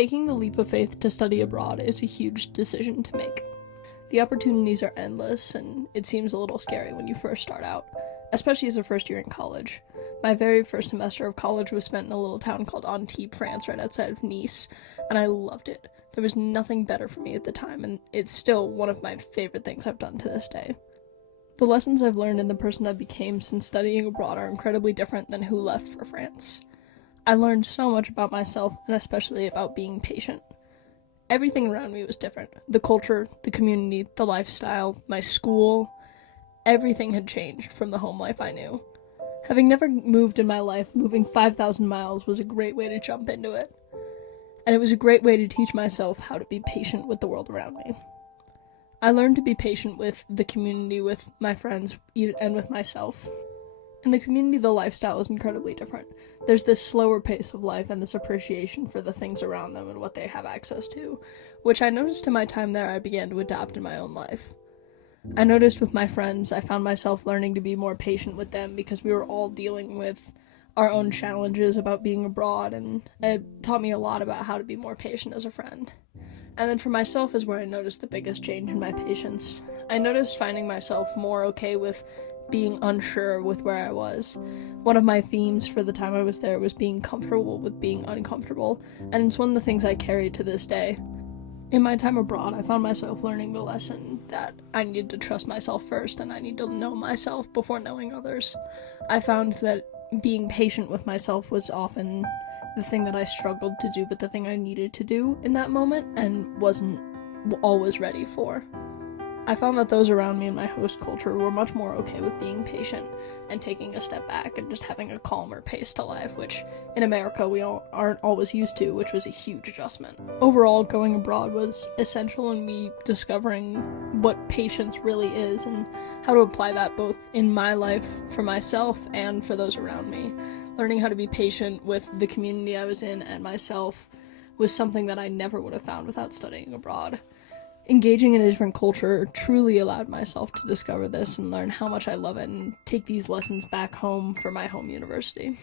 Taking the leap of faith to study abroad is a huge decision to make. The opportunities are endless, and it seems a little scary when you first start out, especially as a first year in college. My very first semester of college was spent in a little town called Antibes, France, right outside of Nice, and I loved it. There was nothing better for me at the time, and it's still one of my favorite things I've done to this day. The lessons I've learned and the person I became since studying abroad are incredibly different than who left for France. I learned so much about myself, and especially about being patient. Everything around me was different. The culture, the community, the lifestyle, my school, everything had changed from the home life I knew. Having never moved in my life, moving 5,000 miles was a great way to jump into it. And it was a great way to teach myself how to be patient with the world around me. I learned to be patient with the community, with my friends, and with myself. In the community, the lifestyle is incredibly different. There's this slower pace of life and this appreciation for the things around them and what they have access to, which I noticed in my time there I began to adapt in my own life. I noticed with my friends, I found myself learning to be more patient with them because we were all dealing with our own challenges about being abroad, and it taught me a lot about how to be more patient as a friend. And then for myself is where I noticed the biggest change in my patience. I noticed finding myself more okay with being unsure with where I was. One of my themes for the time I was there was being comfortable with being uncomfortable, and it's one of the things I carry to this day. In my time abroad, I found myself learning the lesson that I needed to trust myself first, and I need to know myself before knowing others. I found that being patient with myself was often the thing that I struggled to do, but the thing I needed to do in that moment and wasn't always ready for. I found that those around me in my host culture were much more okay with being patient and taking a step back and just having a calmer pace to life, which in America we aren't always used to, which was a huge adjustment. Overall, going abroad was essential in me discovering what patience really is and how to apply that both in my life for myself and for those around me. Learning how to be patient with the community I was in and myself was something that I never would have found without studying abroad. Engaging in a different culture truly allowed myself to discover this and learn how much I love it and take these lessons back home for my home university.